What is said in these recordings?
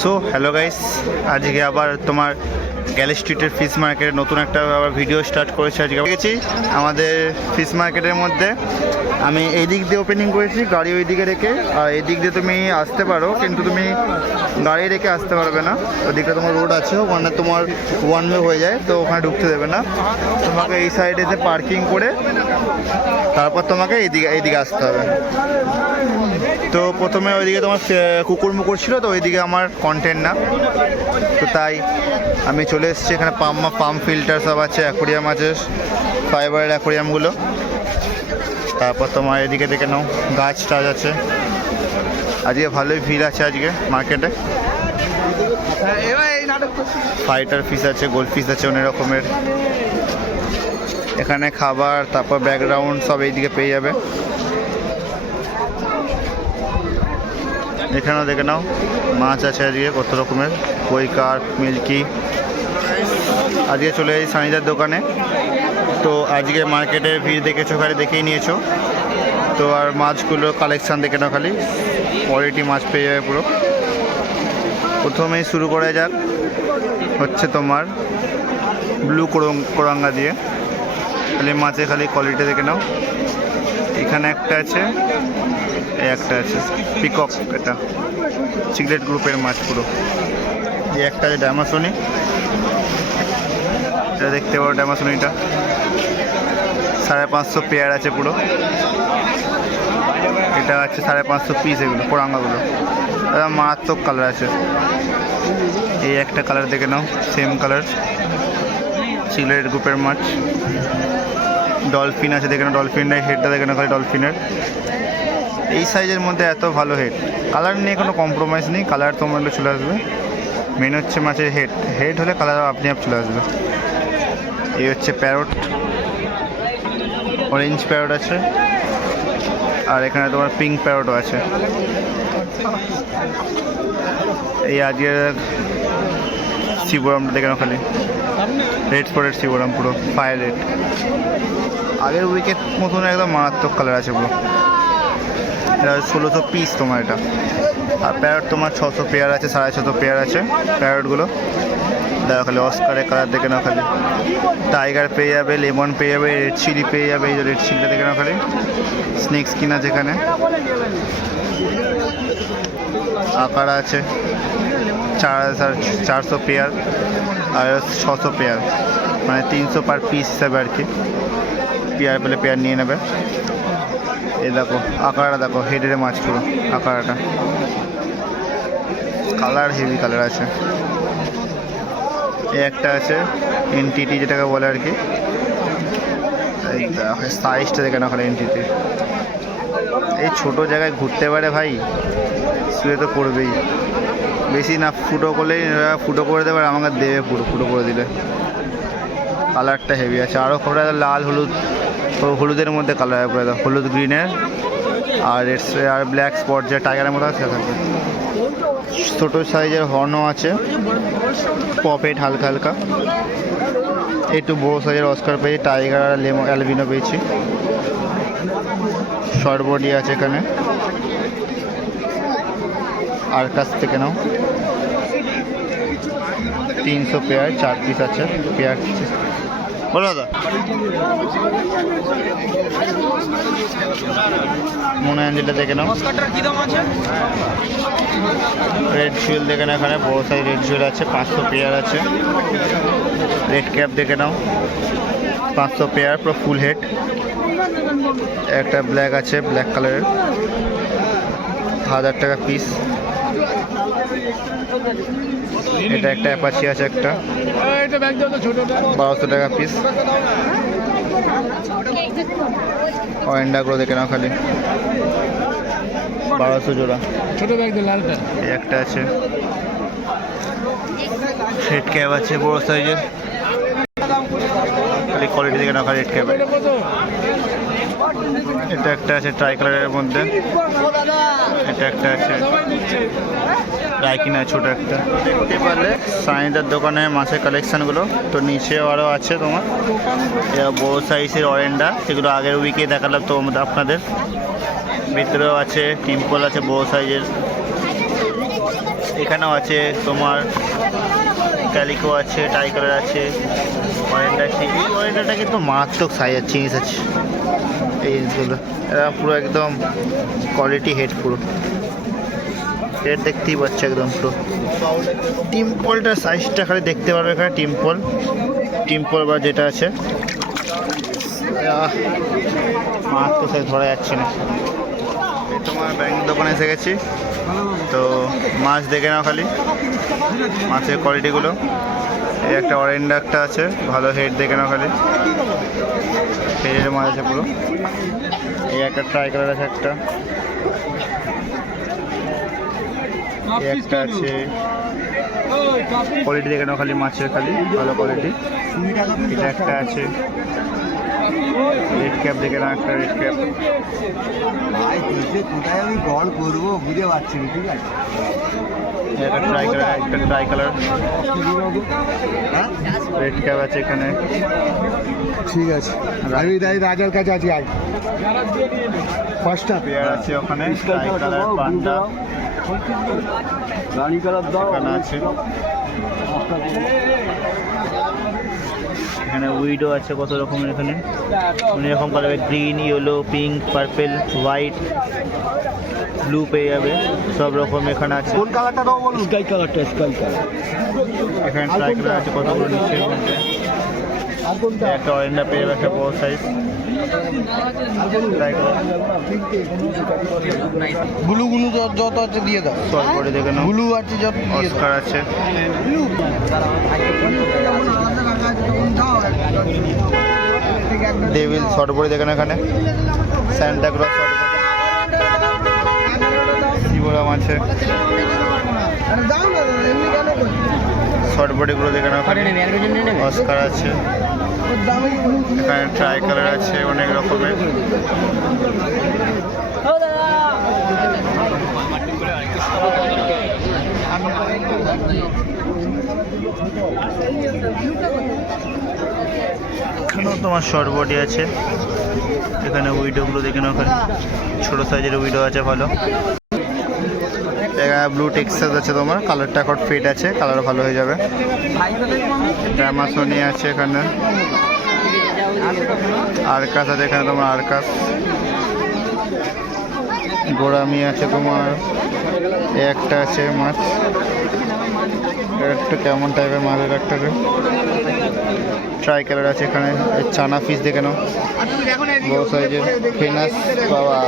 So hello guys, আজকে আবার তোমার গ্যালি স্ট্রিটের ফিশ মার্কেটে নতুন একটা আবার ভিডিও স্টার্ট করেছি। আজকে গেছি আমাদের ফিশ মার্কেটের মধ্যে। আমি এই দিক দিয়ে ওপেনিং করেছি, গাড়ি ওই দিকে রেখে। আর এই দিক দিয়ে তুমি আসতে পারো, কিন্তু তুমি গাড়ি রেখে আসতে পারবে না। ওদিকটা তোমার রোড আছে, ওখানে তোমার ওয়ান ওয়ে হয়ে যায়, তো ওখানে ঢুকতে দেবে না। তোমাকে এই সাইডে এসে পার্কিং করে তারপর তোমাকে এইদিকে আসতে হবে। তো প্রথমে ওইদিকে তোমার কুকুর মুকুর ছিল, তো ওইদিকে আমার কন্টেন্ট না, তো তাই আমি চলে এসেছি এখানে। পাম্প ফিল্টার সব আছে, অ্যাকোরিয়াম আছে, ফাইবারের অ্যাকোরিয়ামগুলো। তারপর তোমার এদিকে দেখে নাও, গাছ টাছ আছে। আজকে ভালোই ভিড় আছে আজকে মার্কেটে। ফাইটার ফিশ আছে, গোল্ড ফিশ আছে অনেক রকমের। এখানে খাবার, তারপর ব্যাকগ্রাউন্ড সব এইদিকে পেয়ে যাবে। এখানেও দেখে নাও, মাছ আছে আজকে কত রকমের, কই, কার্প, মিল্কি। আজকে চলে এসেছি সানিদার দোকানে। তো আজকে মার্কেটের ভিড় দেখেছো, খালি দেখেই নিয়েছো। তো আর মাছগুলো কালেকশান দেখে নাও, খালি কোয়ালিটি মাছ পেয়ে যাবে পুরো। প্রথমেই শুরু করা যাক হচ্ছে তোমার ব্লু কোরাঙ্গা দিয়ে। খালি মাছে খালি কোয়ালিটি দেখে নাও। এখানে একটা আছে, একটা আছে পিকক, এটা সিগারেট গ্রুপের মাছ পুরো। এই একটা আছে ড্যামাসনি, এটা দেখতে পারো ড্যামাসনিটা 550 পেয়ার আছে পুরো। এটা আছে 550 পিস, এগুলো কোরাঙ্গাগুলো মারাত্মক কালার আছে। এই একটা কালার দেখে নাও, সেম কালার, সিগারেট গ্রুপের মাছ। ডলফিন আছে দেখে নাও, ডলফিনের হেডটা দেখে নাও, খালি ডলফিনের। এই সাইজের মধ্যে এত ভালো হেড, কালার নিয়ে কোনো কম্প্রোমাইজ নেই, কালার তোমার চলে আসবে। মেন হচ্ছে মাছের হেড হলে কালার আপনি আপ চলে আসবে। এই হচ্ছে প্যারট, অরেঞ্জ প্যারট আছে, আর এখানে তোমার পিঙ্ক প্যারটও আছে। এই আজকের শিবরামটা দেখে নাও, খালি রেড স্পটেড শিবরাম, পুরো ফায়ার রেড। আগের উইকেট মতন একদম মারাত্মক কালার আছে পুরো। এটা 1600 পিস তোমার এটা। আর প্যারট তোমার 600 পেয়ার আছে, 650 পেয়ার আছে প্যারটগুলো। দেখো খালি অস্কারের কালার দেখে নাও, খালি টাইগার পেয়ে যাবে, লেমন পেয়ে যাবে, রেড চিলি পেয়ে যাবে। এই যে রেড চিলিটা দেখে নাও, খালি স্নেক স্কিন আছে এখানে। আকার আছে 4400 পেয়ার, আর 600 পেয়ার, মানে 300 পার পিস হিসাবে আর কি। পেয়ার পেলে পেয়ার নিয়ে নেবে। এই দেখো আকারটা, দেখো হেডের মাছ পুরো আকারটা, কালার হেভি কালার আছে। এই একটা আছে এনটিটি, যেটাকে বলে আর কি। এই সাইজটা দেখে না, খালি এনটিটি। এই ছোটো জায়গায় ঘুরতে পারে ভাই, শুয়ে তো করবেই। বেশি না ফুটো করলেই ফুটো করে দেবে, আর আমাকে দেবে পুরো ফুটো করে দিলে। কালারটা হেভি আছে। আরও খবর লাল হলুদের মধ্যে কালার আছে, হলুদ গ্রিনের, আর আর ব্ল্যাক স্পট যে টাইগারের মতো আছে থাকবে। ছোটো সাইজের হর্নও আছে, পপেট হালকা হালকা। একটু বড়ো সাইজের অস্কার পেয়েছি, টাইগার আর অ্যালবিনো পেয়েছি। শর্ট বডি আছে এখানে। আর কাছ থেকে নাও 300 পেয়ার, 4 পিস আছে পেয়ার। বলো দাদা, মনে হয় যেটা দেখে নাও। রেড জুয়েল দেখে নাও, এখানে বড় সাইজ রেড জুয়েল আছে, 500 পেয়ার আছে। রেড ক্যাপ দেখে নাও, 500 পেয়ার, পুরো ফুল হেড। একটা ব্ল্যাক আছে, ব্ল্যাক কালারের, 1000 টাকা পিস। এটা একটা অ্যাপাচি আছে, একটা 1200 টাকা পিস। অয়েন্ডাগুলো দেখে নাও, খালি 1200 জোড়া। ছোট ব্যাগ লালটা একটা আছে। রেড ক্যাপ আছে বড় সাইজের, খালি কোয়ালিটি দেখে নাও, খালি রেড ক্যাপ। এটা একটা আছে ট্রাই কালারের মধ্যে। এটা একটা আছে রাইকিনা, ছোটো একটা। দেখতে পারলে সাইদার দোকানে মাছের কালেকশানগুলো। তো নিচে আরও আছে তোমার বড়ো সাইজের অরেন্ডা, সেগুলো আগের উইকে দেখালাম তো আপনাদের। ভিতরেও আছে টিম্পল আছে বড়ো সাইজের। এখানেও আছে তোমার ক্যালিকো আছে, টাই কালার আছে, অরেঞ্জ আছে। এই অরেঞ্জটা কিন্তু মারাত্মক সাইজ জিনিস আছে। এই জিনিসগুলো এরা পুরো একদম কোয়ালিটি হেড, পুরো হেড দেখতেই পাচ্ছে একদম পুরো। টিম্পলটার সাইজটা খালি দেখতে পারবে এখানে, টিম্পল বা যেটা আছে মারাত্মক সাইজ, ধরা যাচ্ছে না। তোমার ব্যাংক দোকানে এসে গেছি, তো মাছ দেখে নাও খালি, মাছের কোয়ালিটিগুলো। এই একটা অরেঞ্জ একটা আছে, ভালো হেড দেখে নাও খালি, হেডের মাছ আছে পুরো। এই একটা ট্রাই কালার আছে, একটা আছে, কোয়ালিটি দেখে নাও খালি মাছের, খালি ভালো কোয়ালিটি। এটা একটা আছে, রেড ক্যাপ দেখে নাও, একটা রেড ক্যাপ। কোথায় আমি গড় করবো বুঝে পারছি না, ঠিক আছে। একটা ট্রাই কালার রেড ক্যাপ আছে এখানে, ঠিক আছে। আমি তাই রাজার কাছে আছি, আয় পাঁচটা পেয়ার আছে ওখানে, ট্রাই কালার পান্ডা রানী কালার দাও এখানে আছে। এখানে উইডো আছে কত রকমের, এখানে অনেক রকম colour, green, yellow, pink, purple, white, blue পেয়ে যাবে, সব রকম এখানে আছে। কোন কালারটা দাও বলুন? স্কাই কালারটা, স্কাই কালার। এখানে ট্রাই কালার আছে কতগুলো নিচের মধ্যে। আর কোনটা? একটা অরেঞ্জটা পেয়ে যাবে, একটা বড় সাইজ ট্রাই কালার। ব্লু গুলো যত আছে দিয়ে দাও, শর্ট বডি দেখে নাও, ব্লু আছে যত দিয়ে দাও। অস্কার আছে, ডেভিল শর্ট বডি দেখে নাও এখানে, Santa Claus short body, Shibram আছে, শর্ট বডিগুলো দেখে নাও এখানে, অস্কার আছে, এখানে ট্রাই কালার আছে অনেক রকমের। এখানেও তোমার শর্ট বডি আছে, এখানে উইডোগুলো দেখে নাও, ওখানে ছোটো সাইজের উইডো আছে ভালো। এখানে ব্লু টেক্সাস আছে, তোমার কালারটা এখন ফিট আছে, কালার ভালো হয়ে যাবে। ড্যামাসোনি আছে এখানে, আরকাস আছে এখানে তোমার, আরকাস, গোরামি আছে তোমার, একটা আছে মাছ, একটা কেমন টাইপের মাছের একটা ট্রাই কালার আছে এখানে। চানা ফিশ দেখে নাও, বড় সাইজের ফিনাস, বাবা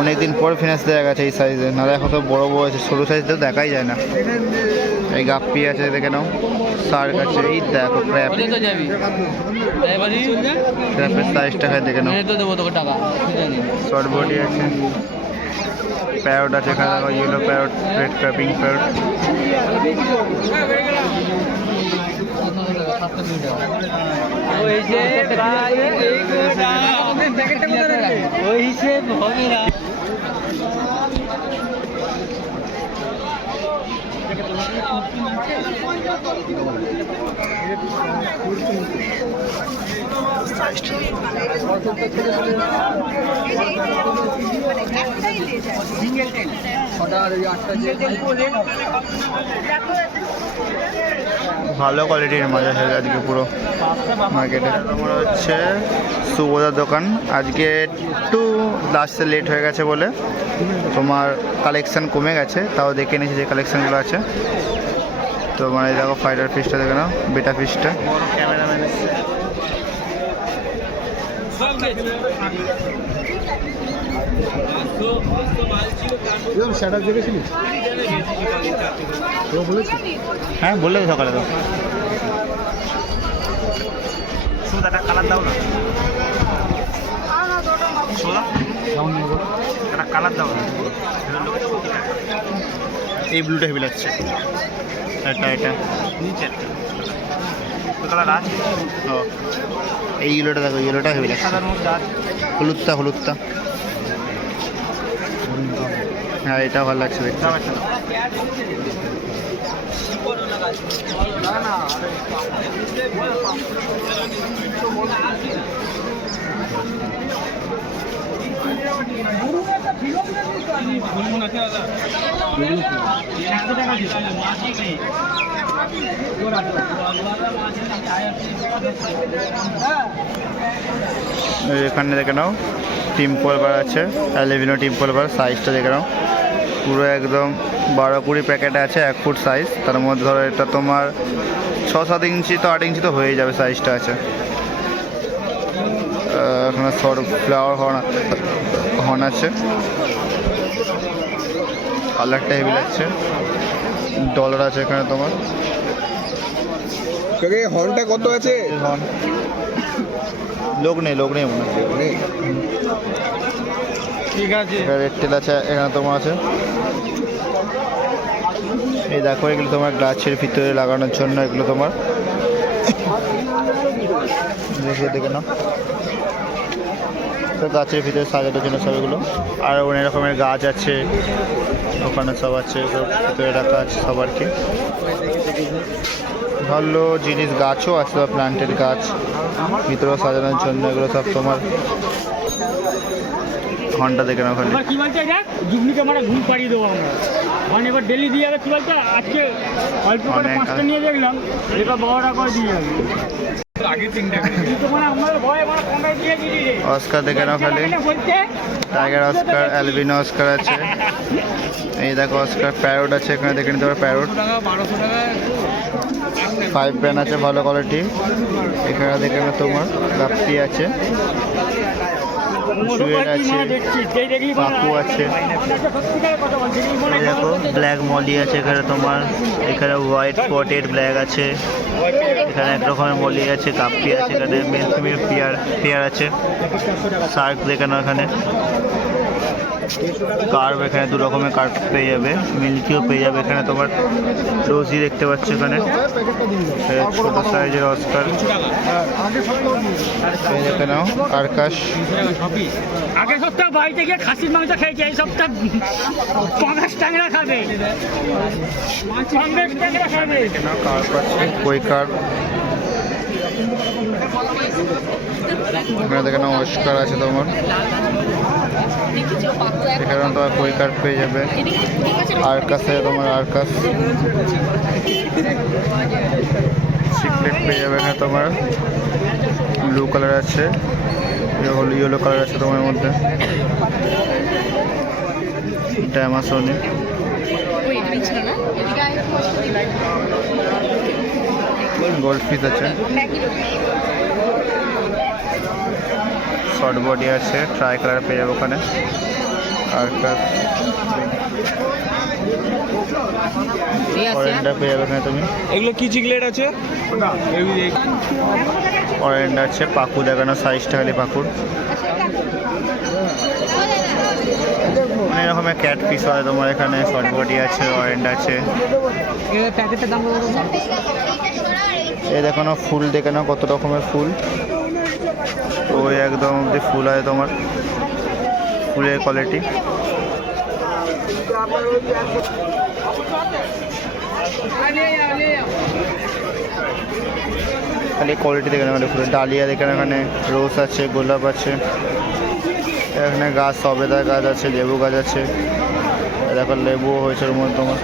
অনেকদিন পর ফিনাস দেখা গেছে এই সাইজের, নাহলে এখন তো বড় বড় আছে, ছোটো সাইজ তো দেখাই যায় না। এই গাপ্পি আছে দেখে নাও, শার্ক আছে, এই দেখো ক্র্যাপ, ক্র্যাপের সাইজটা দেখে নাও, শর্ট বডি আছে, প্যারট আছে এখানে দেখো, ইয়েলো প্যারট, রেড ক্র্যাপিং প্যারট। ভালো কোয়ালিটির মাছ আছে আজকে পুরো মার্কেটে। তোমার হচ্ছে সুবোধার দোকান, আজকে একটু লাস্টে লেট হয়ে গেছে বলে তোমার কালেকশান কমে গেছে, তাও দেখে নিয়েছি যে কালেকশানগুলো আছে। তো মানে দেখো ফাইটার ফিশটা দেখে নাও, বেটা ফিশটা, ক্যামেরাম্যান এসছে। হ্যাঁ বললে সকালে তো, শুধু একটা কালার দাও না, একটা কালার দাও না, এই ব্লুটা হেভি লাগছে, এটা নিচে কালার আছে। ও এই ইয়েলোটা দেখো, ইয়েলোটা হেভি লাগছে, হলুদটা হ্যাঁ এটা ভালো লাগছে দেখতে। এখানে দেখে নাও টিম্পল বার আছে, অ্যালুমিনিয়াম টিম্পল বার, সাইজটা দেখে নাও পুরো একদম 12-20 প্যাকেট আছে, 1 ফুট সাইজ। তার মধ্যে ধরো এটা তোমার 6-7 ইঞ্চি তো 8 ইঞ্চি তো হয়ে যাবে সাইজটা আছে। এখানে সর ফ্লাওয়ার হর্ন আছে, কালারটা হেভি লাগছে। ডলার আছে এখানে তোমার। হর্নটা কত আছে? হর্ন লোক নেই মনে হয়। ঠিক আছে, রেড টেল আছে এখানে তোমার আছে। এই দেখো এগুলো তোমার গাছের ভিতরে লাগানোর জন্য, এগুলো তোমার দেখে নাও, তো গাছের ভিতরে সাজানোর জন্য সব এগুলো। আর অনেক রকমের গাছ আছে ওখানে, সব আছে, সব ভিতরে রাখা আছে সব আর কি। ভালো জিনিস, গাছও আছে, প্লান্টের গাছ ভিতরেও সাজানোর জন্য, এগুলো সব তোমার। ঘন্টা দেখে নাও খালি। কি বলছে দেখ, জুগনি ক্যামেরা ঘুম পাড়িয়ে দেবো আমরা, মানে এবার ডেলি দিয়ে যাবে। কি বলছে আজকে অল্প করে 5টা নিয়ে দেখলাম, এবার 12টা করে দিয়ে যাবে। অস্কার দেখে নাও খালি, টাইগার অস্কার, অ্যালবিনো অস্কার আছে। এই দেখো অস্কার, প্যারোট আছে এখানে দেখে নিতে পারো, প্যারোট 5 পেন আছে ভালো কোয়ালিটি। এখানে দেখে নাও তোমার গাপ্পি আছে, শুয়ের আছে, পাপু আছে। এই দেখো ব্ল্যাক মলি আছে এখানে তোমার, এখানে হোয়াইট স্পটেড ব্ল্যাক আছে, এখানে এক রকমের মলি আছে, গাপ্পি আছে, এখানে মেল ফিমেল পেয়ার আছে, শার্ক দেখে নাও এখানে, কার্ভ এখানে 2 রকমের কার্ভ পেয়ে যাবে, মিল্কিও পেয়ে যাবে এখানে তোমার। রোজি দেখতে পাচ্ছ এখানে, ছোট সাইজের অস্কার দেখে নাও, আরকাশ। আগের সপ্তাহ বাড়িতে গিয়ে খাসির মাংস খেয়েছে, এই সপ্তাহ পাঙ্গাস ট্যাংরা খাবে, পাঙ্গাস ট্যাংরা খাবে। কার্ভ আছে, কই কার্ভ এখানে দেখে নাও, অস্কার আছে তোমার, এখানে তোমার কই কার্ভ পেয়ে যাবে। আরকাস আছে তোমার, আরকাস সিক্রেট পেয়ে যাবে এখানে তোমার। ব্লু কালার আছে, ইয়েলো কালার আছে তোমার মধ্যে। এটা অ্যামাজনে গোল্ড ফিশ আছে, শর্ট বডি আছে, ট্রাই কালার পেয়ে যাবে ওখানে। আর অরেন্ডা পেয়ে যাবে এখানে তুমি। এগুলো কি চিকলেট আছে? অরেন্ডা আছে, পাকু দেখানো, সাইজটা খালি পাকুর। অনেক রকমের ক্যাট পিস হয় তোমার এখানে, শর্ট বডি আছে, অরেন্ডা আছে। প্যাকেটের দাম এই দেখো না, ফুল দেখে নাও কত রকমের ফুল, ওই একদম অব্দি ফুল হয় তোমার, ফুলের কোয়ালিটি। খালি কোয়ালিটি দেখে নেবে ফুলের। ডালিয়া দেখে এখানে, রোজ আছে, গোলাপ আছে, এখানে গাছ সবেদা গাছ আছে, লেবু গাছ আছে, দেখো লেবুও হয়েছে ওর মধ্যে তোমার।